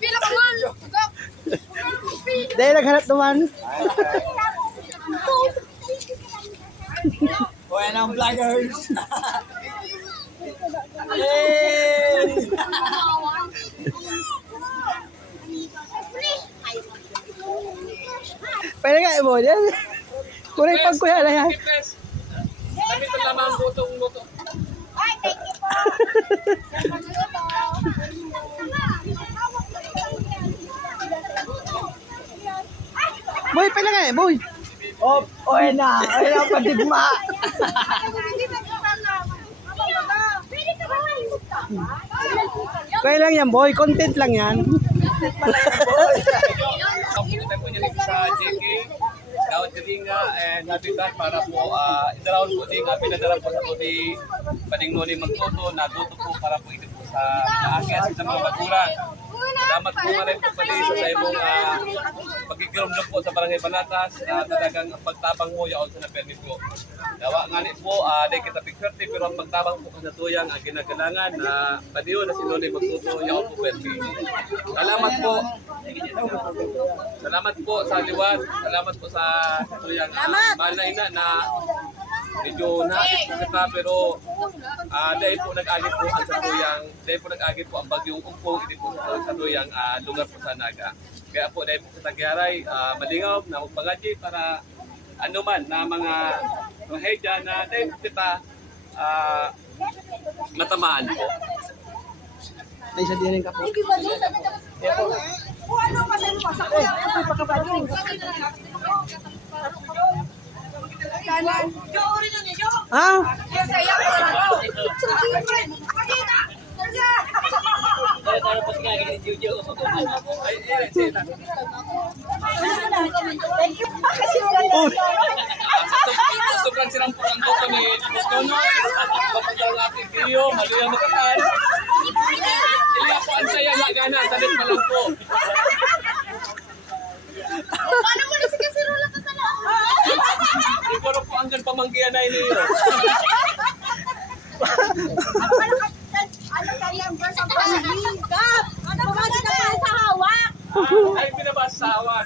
Pila ka man. Dahil naghanap naman. O yan ang vloggers. Yay! Pwede nga mo yan. Kuray pag kuya na yan. Kami ito lamang ang butong luto. Ay, thank you po. Boy, pwede nga boy. O yan na. O yan ang padigma. Kaya lang yan boy, content lang yan. Kapunta po niya sa JK, Gawad Kalinga, and Habitat para po idaraw po din, pinadala po sa po di Paningnoni Magtuto, naguto po para po ito po sa aakit sa mga maguran. Salamat po nga rin po pali sa imong pagkikirumdum po sa Barangay Banatas na talagang ang pagtabang mo yaon sa na-permit po. Dawa nga po, di kita picture pero ang pagtabang po sa tuyang ang ginagalangan na padiyo na sinuli magtuto yaon po permit. Salamat po. Salamat po sa liwat. Salamat po sa tuyang mahal na ina na medyo naakit po kita pero dahil po nag-agit po ang sa tuyang, dahil po nag-agit po ang bagyong umpong, hindi po sa tuyang lugar po sa Naga. Kaya po dahil po sa Tagyaray, malingaw na magpangadji para ano man na mga trahedya na dahil po kita matamaan po. Ay, sa diyan ka po. Ano kasi mo sa kuya? Ano pagkabading? Kanan. Yo rin na niyo. Ha? Yes, saya ko lang. Friend, pakita. Thank you. Kasi Oh, Sobrang sirampok ang buto ni Gustono. Kapag ang ating video, maliya makatan. Iliya po ang saya lagana, salit pa lang po. paano mo na si Kasirula ka sa lahat? Siguro po hanggang pamanggihan na iniyo. Ano kaya ang verse of family? Kap! Ano ba sa hawak? Ay, pinabasa sa awan.